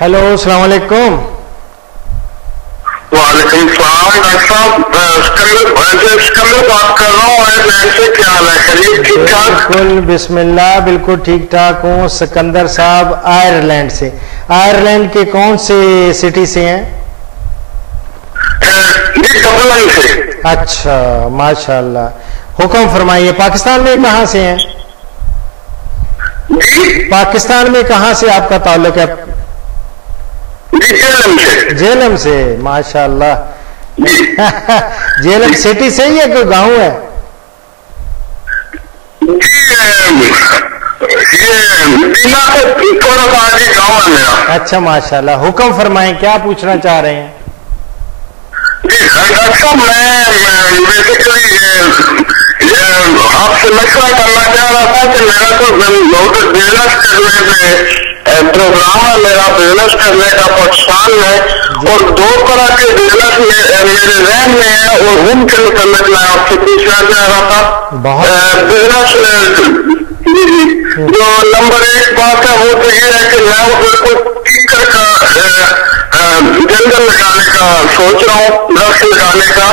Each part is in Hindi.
हेलो, अस्सलाम वालेकुम। वालेकुम सलाम। डॉक्टर साहब सिकंदर बात कर रहा हूँ आयरलैंड से। क्या हाल है? खैरियत? ठीक ठाक? बिल्कुल बिस्मिल्लाह, बिल्कुल ठीक ठाक हूँ। सिकंदर साहब आयरलैंड से। आयरलैंड के कौन से सिटी से हैं? डबलिन से। अच्छा, माशाल्लाह। हुक्म फरमाइए। पाकिस्तान में कहाँ से हैं? पाकिस्तान में कहाँ से आपका ताल्लुक है? जेलम से। जेलम से, माशाल्लाह। जेलम सिटी से ही है कोई गाँव है? ये दीना से थोड़ा सा आगे गाँव है मेरा। अच्छा, माशाल्लाह। हुक्म फरमाएं, क्या पूछना चाह रहे हैं? जी डॉक्टर साहब, मैं बेसिकली आपसे मशवरा करना चाह रहा था कि मेरा तो बहुत बिजनेस करने में प्रोग्राम है। मेरा बिजनेस करने का पाकिस्तान में, और दो तरह के बिजनेस मेरे जहन में है, और उनके मुताबिक मैं आपसे पूछना चाह रहा था। बिजनेस जो नंबर एक बात है वो तो ये है कि मैं बिल्कुल कीकर का जंगल लगाने का सोच रहा हूँ, वृक्ष लगाने का।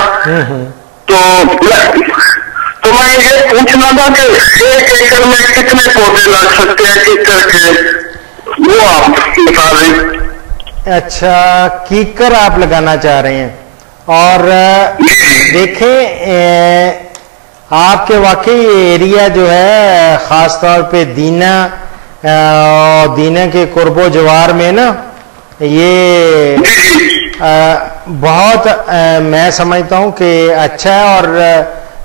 तो मैं ये पूछना था कि 1 एकड़ में कितने पौधे लग सकते हैं कीकर के, वो आप बता दें। अच्छा, कीकर आप लगाना चाह रहे हैं। और देखें, आपके वाकई एरिया जो है ख़ास तौर पे दीना और दीना के कुर्बो जवार में ना, ये बहुत मैं समझता हूँ कि अच्छा है। और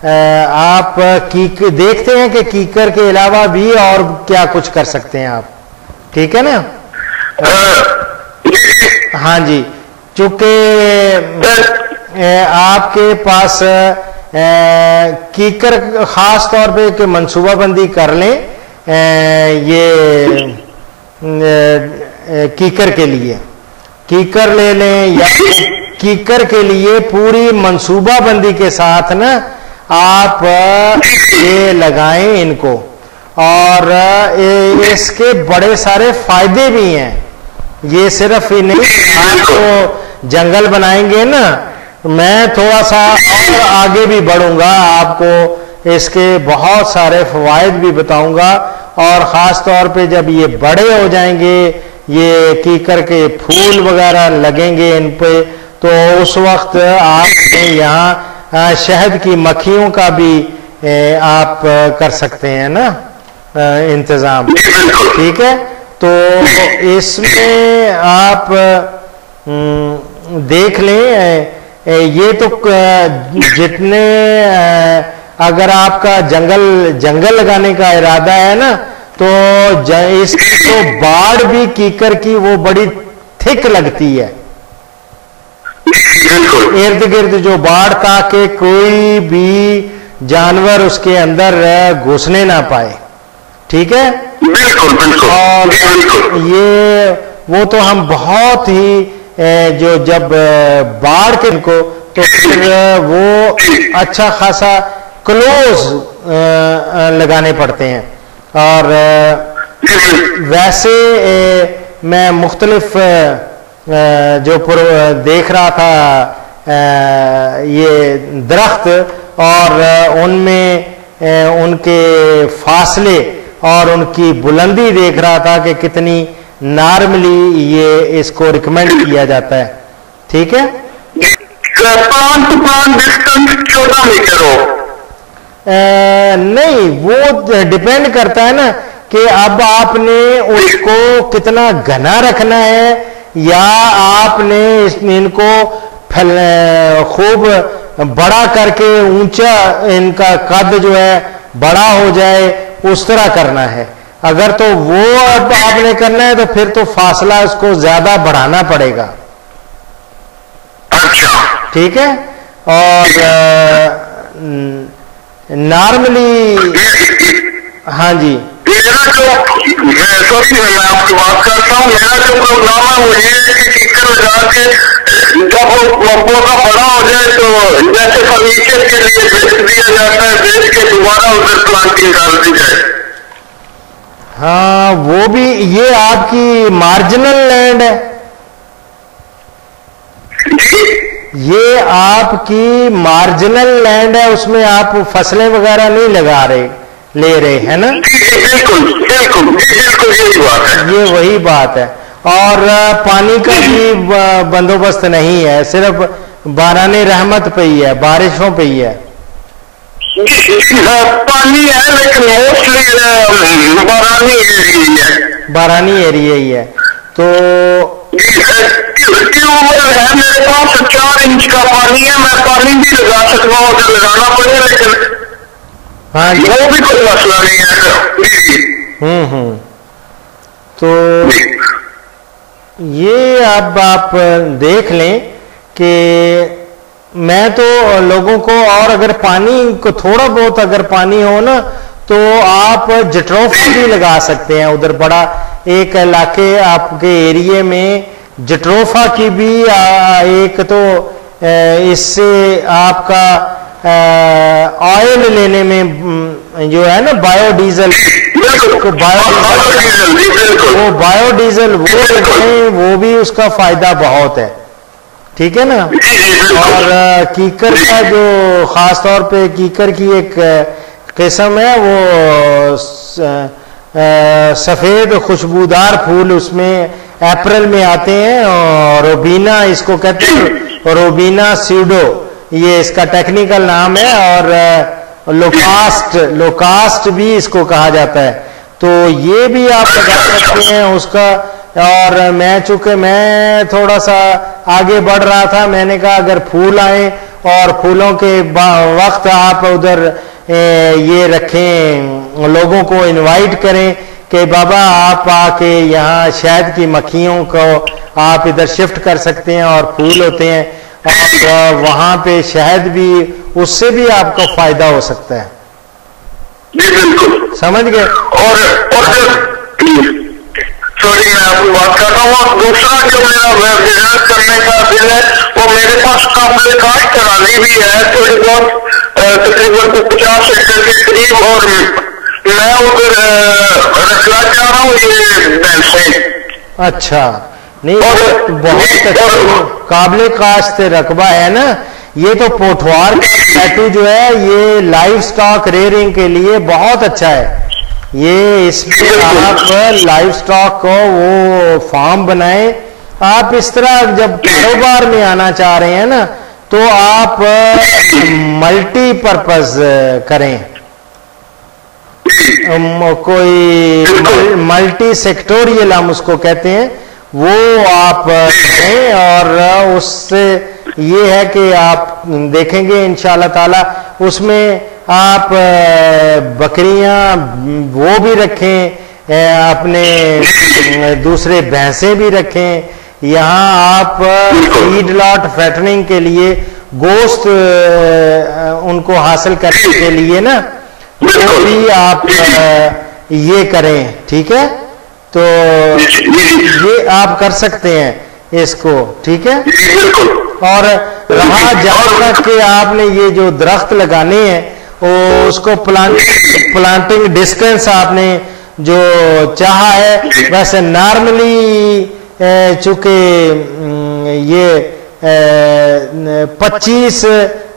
आप देखते हैं कि कीकर के अलावा भी और क्या कुछ कर सकते हैं आप, ठीक है ना? हाँ जी, चूंकि आपके पास कीकर खास तौर पे कि मंसूबाबंदी कर लें ये कीकर के लिए, कीकर ले लें, या कीकर के लिए पूरी मंसूबाबंदी के साथ ना आप ये लगाएं इनको। और इसके बड़े सारे फायदे भी हैं। ये सिर्फ ही नहीं, आपको जंगल बनाएंगे ना, मैं थोड़ा सा और आगे भी बढ़ूंगा, आपको इसके बहुत सारे फवायद भी बताऊंगा। और ख़ास तौर पे जब ये बड़े हो जाएंगे, ये कीकर के फूल वगैरह लगेंगे इन पे, तो उस वक्त आप यहाँ शहद की मक्खियों का भी आप कर सकते हैं ना इंतज़ाम, ठीक है? तो इसमें आप देख लें, ये तो जितने अगर आपका जंगल लगाने का इरादा है ना, तो इसकी तो बाड़ भी कीकर की वो बड़ी थिक लगती है इर्द गिर्द जो बाड़, ताकि कोई भी जानवर उसके अंदर घुसने ना पाए, ठीक है? और ये वो तो हम बहुत ही जो जब बाढ़ के को, तो फिर वो अच्छा खासा क्लोज लगाने पड़ते हैं। और वैसे मैं मुख्तलिफ जो देख रहा था ये दरख्त, और उनमें उनके फासले और उनकी बुलंदी देख रहा था कि कितनी नॉर्मली ये इसको रिकमेंड किया जाता है, ठीक है? 5 डिस्टेंस 14 मीटर हो? नहीं, वो डिपेंड करता है ना कि अब आपने उसको कितना घना रखना है, या आपने इनको खूब बड़ा करके ऊंचा इनका कद जो है बड़ा हो जाए, उस तरह करना है। अगर तो वो अब आपने करना है तो फिर तो फासला उसको ज्यादा बढ़ाना पड़ेगा, ठीक है? और नॉर्मली हाँ जी, मैं आपकी बात करता हूँ। मेरा जो प्रोग्राम है वो ये है कि कीकर लगा के जब वो पौधा बड़ा हो जाए तो जैसे फर्नीचर के लिए बेच दिया जाता है, बेच के दोबारा उधर प्लांटिंग कर दी जाए। हाँ, वो भी, ये आपकी मार्जिनल लैंड है, ये आपकी मार्जिनल लैंड है, उसमें आप फसलें वगैरह नहीं लगा रहे, ले रहे है ना? बिल्कुल बिल्कुल बिल्कुल यही बात है। ये वही बात है। और पानी का भी बंदोबस्त नहीं है, सिर्फ बाराने रहमत पे ही है, बारिशों पे ही है। पानी है लेकिन मोस्टली बारानी एरिया है। बारानी एरिया ही है। तो ट्यूबवेल है मेरे पास, 4 इंच का पानी है, मैं पानी भी लगा सकता हूँ, उधर लगाना पड़े, लेकिन हाँ जी, वो भी कोई मसला नहीं है। तो ये अब आप देख लें कि मैं तो लोगों को, और अगर पानी को थोड़ा बहुत अगर पानी हो ना, तो आप जट्रोफा भी लगा सकते हैं। उधर बड़ा एक इलाके आपके एरिया में जट्रोफा की भी एक तो इससे आपका ऑयल लेने में जो है ना बायोडीजल, वो बायोडीजल वो भी उसका फायदा बहुत है, ठीक है ना। और कीकर का जो खास तौर पे कीकर की एक किस्म है, वो सफेद खुशबूदार फूल उसमें अप्रैल में आते हैं, और रोबीना इसको कहते हैं, रोबीना सीडो ये इसका टेक्निकल नाम है, और लोकास्ट भी इसको कहा जाता है। तो ये भी आप लगा सकते हैं उसका। और चूंकि मैं थोड़ा सा आगे बढ़ रहा था, मैंने कहा अगर फूल आए और फूलों के वक्त आप उधर ये रखें, लोगों को इनवाइट करें कि बाबा आप आके यहाँ शहद की मक्खियों को आप इधर शिफ्ट कर सकते हैं, और फूल होते हैं, और वहां पे शहद भी, उससे भी आपको फायदा हो सकता है। जी बिल्कुल, समझ गए। और सॉरी मैं आपको बात कर रहा हूँ। दूसरा जो मेरा बिजनेस करने का दिल है, वो मेरे पास काबिल काश करानी भी है थोड़ी बहुत, तकरीबन 50 एकड़ के करीब, और मैं उधर रखना चाह रहा हूँ ये भैंसें। अच्छा, नहीं बहुत काबिल काश से रकबा है ना। ये तो पोठवार का टैटू जो है, ये लाइव स्टॉक रेयरिंग के लिए बहुत अच्छा है। ये इसमें आप लाइव स्टॉक को वो फार्म बनाएं। आप इस तरह जब कारोबार में आना चाह रहे हैं ना, तो आप मल्टीपर्पज करें, कोई मल्टी सेक्टोरियल हम उसको कहते हैं, वो आप करें। और उससे ये है कि आप देखेंगे इंशाल्लाह ताला उसमें आप बकरियां वो भी रखें, अपने दूसरे भैंसे भी रखें। यहाँ आप फीड लॉट फैटनिंग के लिए गोश्त उनको हासिल करने के लिए ना, वो भी आप ये करें, ठीक है। तो ये आप कर सकते हैं इसको, ठीक है। और रहा जहां तक कि आपने ये जो दरख्त लगाने हैं, उसको प्लांटिंग डिस्टेंस आपने जो चाहा है, वैसे नॉर्मली चूंकि ये 25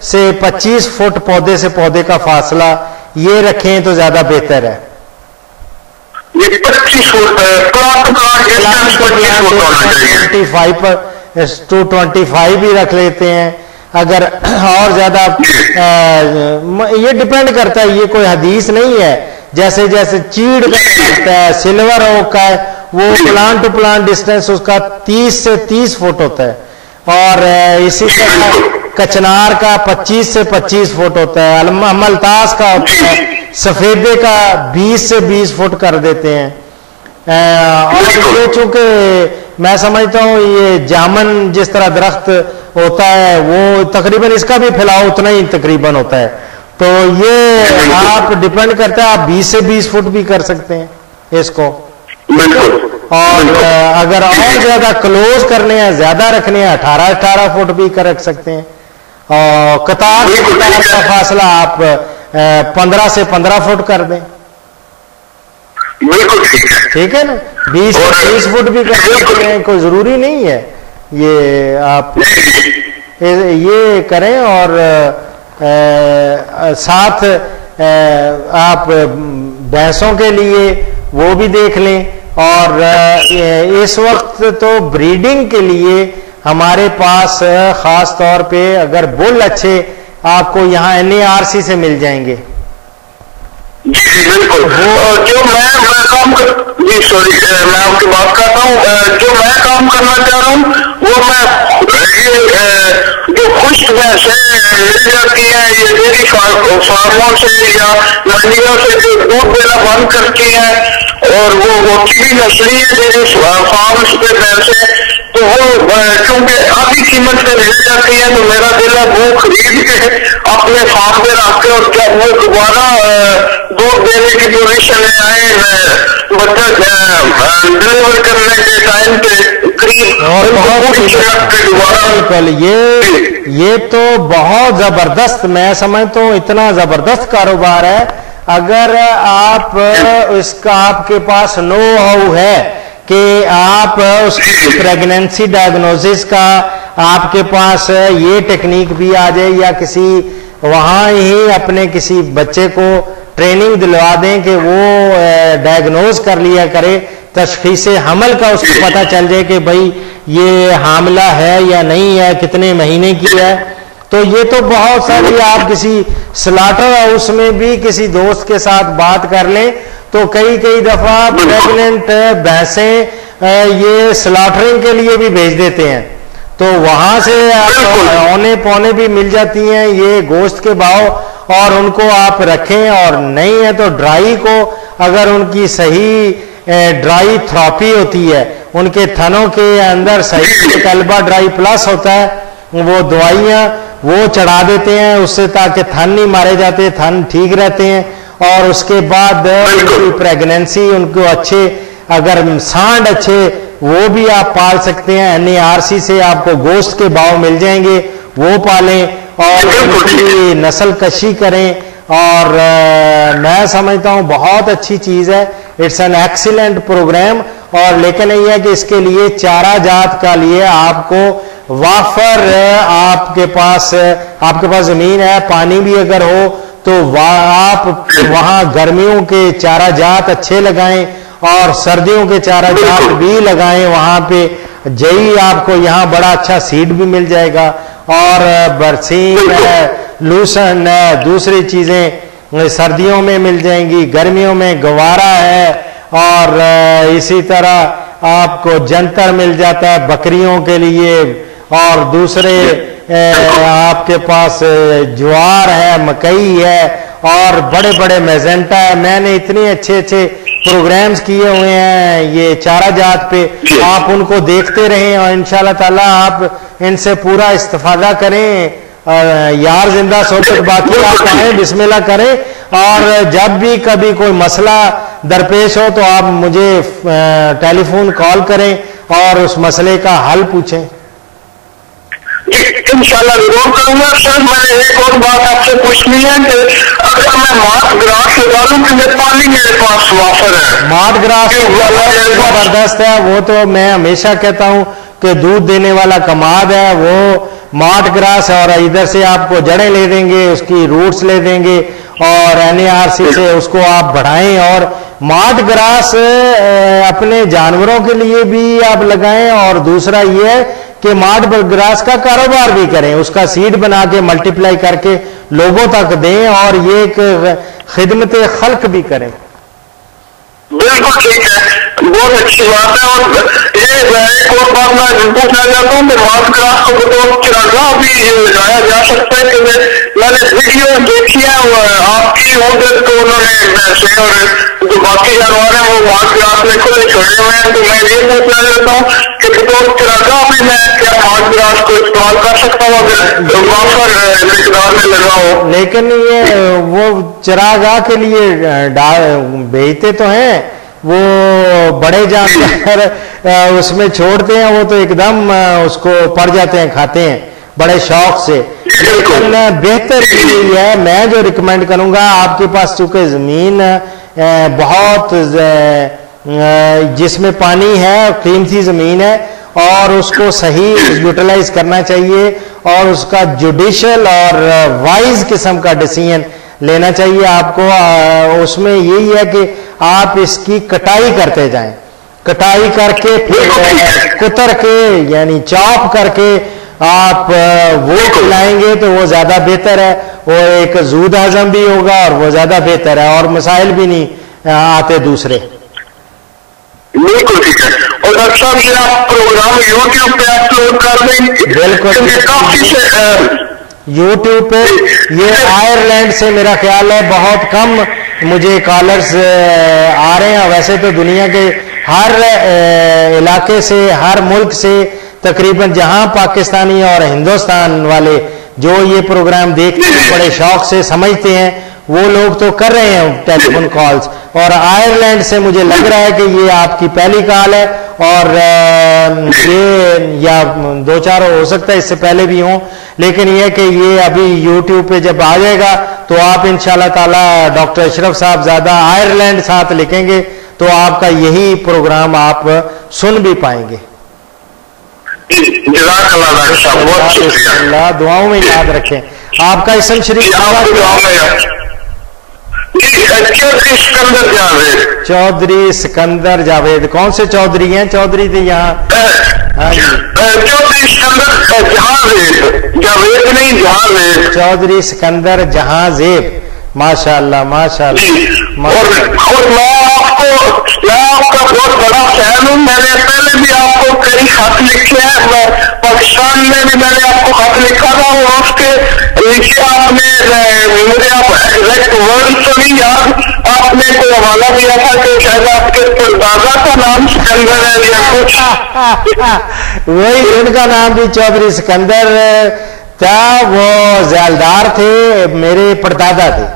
से 25 फुट पौधे से पौधे का फासला ये रखें तो ज्यादा बेहतर है। ये 25 फुट 25 भी रख लेते हैं। अगर और ज्यादा ये डिपेंड करता है, ये कोई हदीस नहीं है। जैसे जैसे चीड़ का होता है, सिल्वर ओक का है, वो प्लांट टू प्लांट डिस्टेंस उसका 30 से 30 फुट होता है। और इसी तरह कचनार का 25 से 25 फुट होता है। मलतास का होता है, सफेदे का 20 से 20 फुट कर देते हैं। और ये चूंकि मैं समझता हूँ ये जामन जिस तरह दरख्त होता है, वो तकरीबन इसका भी फैलाव उतना ही तकरीबन होता है। तो ये आप डिपेंड करता है, आप 20 से 20 फुट भी कर सकते हैं इसको। और अगर और ज्यादा क्लोज करने हैं, ज्यादा रखने हैं, 18 फुट भी कर रख सकते हैं। और कतार से कतार का फासला आप 15 से 15 फुट कर दें। बिल्कुल ठीक है ना। 20 से 30 फुट भी कर सकते हैं, कोई जरूरी नहीं है ये आप। ये करें। और साथ आप भैंसों के लिए वो भी देख लें। और इस वक्त तो ब्रीडिंग के लिए हमारे पास खास तौर पे अगर बुल अच्छे आपको यहाँ NARC से मिल जाएंगे। जी जी बिल्कुल। जो मैं काम जी सॉरी मैं आपकी बात करता हूँ। जो मैं काम करना चाह रहा हूँ वो मैं ये जो खुश्क भैंसें मिल जाती हैं ये डेयरी फार्मों से या मंडियों से जो दूध देना बंद करती हैं और वो होती भी नस्ली है डेयरी फार्म्स पे भैंसें, तो वो क्योंकि आधी कीमत पे मिल जाती है तो मेरा दिल है वो खरीद के अपने फार्म पे रख के और जब वो दोबारा दूध देने की पोजीशन में आए बच्चा डिलीवर करने के टाइम पे करीब और बहुत बिल्कुल ये तो बहुत जबरदस्त, मैं समझता हूँ इतना जबरदस्त कारोबार है। अगर आप इसका आपके पास नो हाउ है कि आप उसकी प्रेगनेंसी डायग्नोसिस का आपके पास ये टेक्निक भी आ जाए या किसी वहाँ ही अपने किसी बच्चे को ट्रेनिंग दिलवा दें कि वो डायग्नोज कर लिया करे, तशखीसे हमल का उसको पता चल जाए कि भाई ये हामला है या नहीं है, कितने महीने की है। तो ये तो बहुत सारी आप किसी स्लॉटर हाउस में भी किसी दोस्त के साथ बात कर लें तो कई दफा प्रेग्नेंट भैंसें ये स्लॉटरिंग के लिए भी भेज देते हैं, तो वहां से औने पौने भी मिल जाती हैं ये गोश्त के भाव, और उनको आप रखें। और नहीं है तो ड्राई को अगर उनकी सही ड्राई थेरेपी होती है, उनके थनों के अंदर सही कल्बा ड्राई प्लस होता है, वो दवाइयाँ वो चढ़ा देते हैं उससे ताकि थन नहीं मारे जाते, थन ठीक रहते हैं। और उसके बाद उनकी प्रेगनेंसी उनको अच्छे अगर सांड अच्छे वो भी आप पाल सकते हैं। NARC से आपको गोश्त के भाव मिल जाएंगे, वो पालें और उनकी नस्ल कशी करें। और मैं समझता हूँ बहुत अच्छी चीज है, इट्स एन एक्सीलेंट प्रोग्राम। और लेकिन ये है कि इसके लिए चारा जात का लिए आपको वाफर आपके पास जमीन है, पानी भी अगर हो तो आप वहाँ गर्मियों के चारा जात अच्छे लगाएं और सर्दियों के चारा जात भी लगाएं। वहाँ पे जई आपको यहाँ बड़ा अच्छा सीड भी मिल जाएगा, और बरसीन है, लूसन है, दूसरी चीजें सर्दियों में मिल जाएंगी, गर्मियों में गवारा है, और इसी तरह आपको जंतर मिल जाता है बकरियों के लिए, और दूसरे आपके पास ज्वार है, मकई है, और बड़े बड़े मेजेंटा है। मैंने इतने अच्छे प्रोग्राम्स किए हुए हैं ये चारा जात पे, आप उनको देखते रहें और इंशाल्लाह ताला आप इनसे पूरा इस्तेफादा करें। यार जिंदा सोचत बाकी आप आए बिस्मिल्लाह करें, और जब भी कभी कोई मसला दरपेश हो तो आप मुझे टेलीफोन कॉल करें और उस मसले का हल पूछें। इंशाल्लाह जरूर करूंगा। सर मैंने एक और बात आपसे पूछनी है कि अगर मैं मार्ट ग्रास लगा लूं कि पानी मेरे पास वाफर है। मार्ट ग्रास जबरदस्त है, वो तो मैं हमेशा कहता हूं कि दूध देने वाला कमाद है वो मार्ट ग्रास, और इधर से आपको जड़ें ले देंगे, उसकी रूट्स ले देंगे, और NARC से उसको आप बढ़ाएं। और मार्ट ग्रास अपने जानवरों के लिए भी आप लगाएं, और दूसरा ये है कि मार्ट ग्रास का कारोबार भी करें, उसका सीड बना के मल्टीप्लाई करके लोगों तक दें, और ये एक खिदमत खल्क भी करें। बिल्कुल ठीक है, बहुत अच्छी बात है। और ये एक और बात मैं पूछना चाहता हूँ कि मार्ट ग्रास को बतौर चिरागा भी लगाया जा सकता है, कि मैंने वीडियो देखी है आपकी उधर, तो उन्होंने भैंसे और जो बाकी जानवर है वो मार्ट ग्रास में खुले छोड़े हुए हैं, तो मैं ये पूछना चाहता हूँ कि बतौर चिरागा भी मैं क्या मार्ट ग्रास को इस्तेमाल कर सकता हूँ अगर वाफर मिकदार में लगा हो? लेकिन ये वो चिरागा के लिए भेजते तो हैं, वो बड़े जानवर उसमें छोड़ते हैं, वो तो एकदम उसको पड़ जाते हैं, खाते हैं बड़े शौक से। लेकिन बेहतर ये है, मैं जो रिकमेंड करूंगा, आपके पास चूंकि जमीन बहुत जिसमें पानी है, कीमती जमीन है, और उसको सही यूटिलाइज करना चाहिए, और उसका जुडिशियल और वाइज किस्म का डिसीजन लेना चाहिए आपको। उसमें यही है कि आप इसकी कटाई करते जाएं, कटाई करके फिर कुतर के यानी चॉप करके आप वो खिलाएंगे तो वो ज्यादा बेहतर है, वो एक जूद हजम भी होगा और वो ज्यादा बेहतर है और मसाइल भी नहीं आते दूसरे। बिल्कुल ठीक है। और डॉक्टर साहब ये आप प्रोग्राम यूट्यूब पे अपलोड कर देंगे? बिल्कुल यूट्यूब पे। ये आयरलैंड से मेरा ख्याल है बहुत कम मुझे कॉलर्स आ रहे हैं, वैसे तो दुनिया के हर इलाके से, हर मुल्क से तकरीबन, जहां पाकिस्तानी और हिंदुस्तान वाले जो ये प्रोग्राम देखते हैं बड़े शौक से समझते हैं, वो लोग तो कर रहे हैं टेलीफोन कॉल्स। और आयरलैंड से मुझे लग रहा है कि ये आपकी पहली कॉल है और ये या 2-4 हो सकता है इससे पहले भी हों, लेकिन ये कि ये अभी यूट्यूब पे जब आ जाएगा तो आप इंशाल्लाह ताला डॉक्टर अशरफ साहब ज्यादा आयरलैंड साथ लिखेंगे तो आपका यही प्रोग्राम आप सुन भी पाएंगे। दुआओं में याद रखें। आपका इसम शरीफ चौधरी सिकंदर जावेद। कौन से चौधरी हैं? चौधरी थे यहाँ। हाँ जी, चौधरी सिकंदर जावेद नहीं, जहां चौधरी सिकंदर जहांजेब। माशाअल्लाह माशाअल्लाह। और मैं आपका बहुत बड़ा फैन हूँ। मैंने पहले भी आपको कई खत लिखे हैं, पाकिस्तान में भी मैंने आपको खत लिखा था और उसके नीचे आपने मुझे आप एग्जैक्ट वर्ड तो नहीं याद, आपने कोई हवाला दिया था कि शायद आपके दादा का नाम सिकंदर है या कुछ। वही, उनका नाम भी चौधरी सिकंदर था। वो जैलदार थे, मेरे परदादा थे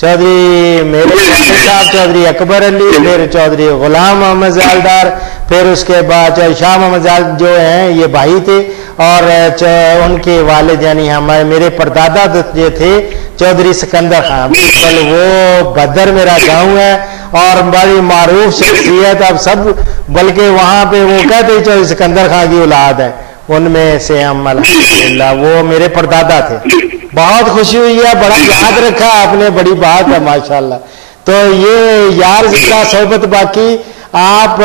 चौधरी, मेरे साहब चौधरी अकबर अली, फिर चौधरी गुलाम मोहम्मद जैलदार, फिर उसके बाद शाह मोहम्मद जैलदार जो हैं ये भाई थे और उनके वालिद यानी हमारे मेरे परदादा जो थे चौधरी सिकंदर खान। बिल्कुल वो बदर मेरा गांव है और बड़ी मारूफ शख्सियत। अब सब बल्कि वहां पे वो कहते चौधरी सिकंदर खान की औलाद है, उनमें से हम अल्हम्दुलिल्लाह, वो मेरे परदादा थे। बहुत खुशी हुई है, बड़ा याद रखा आपने, बड़ी बात है माशाल्लाह। तो ये यार जितना सोहबत, बाकी आप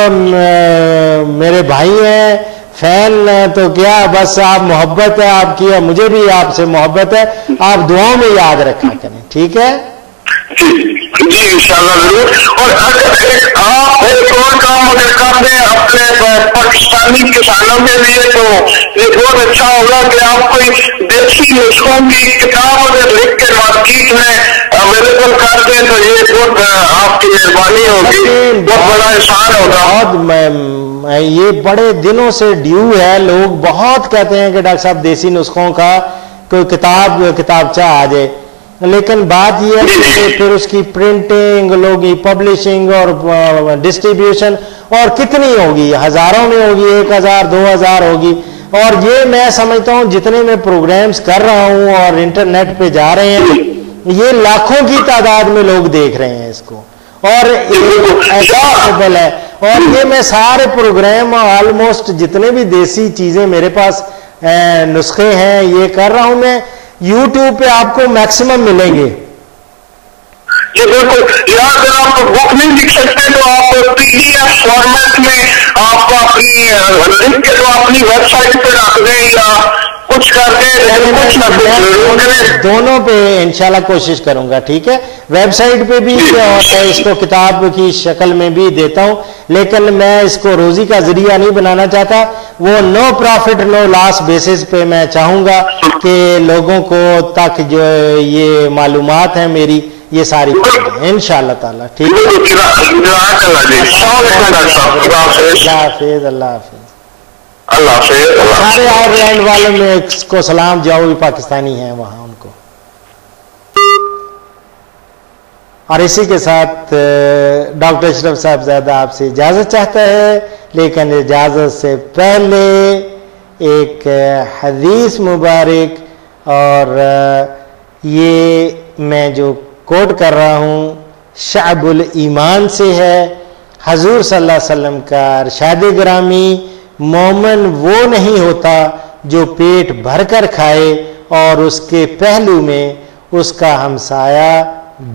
मेरे भाई हैं, फैन तो क्या, बस आप मोहब्बत है आपकी, मुझे भी आपसे मोहब्बत है। आप दुआओं में याद रखा करें, ठीक है जी इंशाल्लाह जरूर। और अगर आप एक और काम अगर कर दें अपने पाकिस्तानी किसानों के लिए तो ये बहुत अच्छा होगा कि आप कोई देसी नुस्खों की किताब अगर लिख के मार्केट में अवेलेबल कर दें तो ये बहुत आपकी मेहरबानी होगी, बहुत बड़ा एहसान होगा। बहुत ये बड़े दिनों से ड्यू है, लोग बहुत कहते हैं कि डॉक्टर साहब देसी नुस्खों का कोई किताबचा आ जाए, लेकिन बात यह है कि फिर उसकी प्रिंटिंग लोगी, पब्लिशिंग और डिस्ट्रीब्यूशन और कितनी होगी, हजारों में होगी, 1000 2000 होगी। और ये मैं समझता हूँ जितने मैं प्रोग्राम्स कर रहा हूँ और इंटरनेट पे जा रहे हैं, ये लाखों की तादाद में लोग देख रहे हैं इसको और एफोर्डेबल है। और ये मैं सारे प्रोग्राम ऑलमोस्ट जितने भी देसी चीजें मेरे पास नुस्खे हैं ये कर रहा हूं मैं, यूट्यूब पे आपको मैक्सिमम मिलेंगे। जी बिल्कुल, या अगर आप बुक नहीं लिख सकते तो आप PDF फॉर्मेट में आप अपनी लिख के तो अपनी वेबसाइट पे रख दें या कुछ कर दें, कुछ ना कुछ दोनों पे इंशाल्लाह कोशिश करूंगा, ठीक है। वेबसाइट पे भी और इसको किताब की शक्ल में भी देता हूं, लेकिन मैं इसको रोजी का जरिया नहीं बनाना चाहता। वो no profit no loss basis पे मैं चाहूंगा कि लोगों को तक जो ये मालूमात है मेरी ये सारी इंशाअल्लाह ताला, ठीक है। अल्लाह हाफिज। सारे आयरलैंड वालों में को सलाम, जाओ भी पाकिस्तानी हैं वहां उनको। और इसी के साथ डॉक्टर अशरफ साहबजादा आपसे इजाजत चाहता है, लेकिन इजाजत से पहले एक हदीस मुबारक, और ये मैं जो कोट कर रहा हूँ शाअबुल ईमान से है। हजूर सल्लल्लाहु अलैहि वसल्लम का इरशाद गिरामी, मोमिन वो नहीं होता जो पेट भरकर खाए और उसके पहलू में उसका हमसाया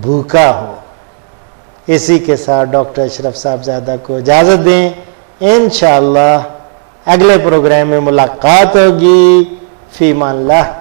भूखा हो। इसी के साथ डॉक्टर अशरफ साहबजादा को इजाज़त दें। इंशाअल्लाह अगले प्रोग्राम में मुलाकात होगी। फीमानिल्लाह।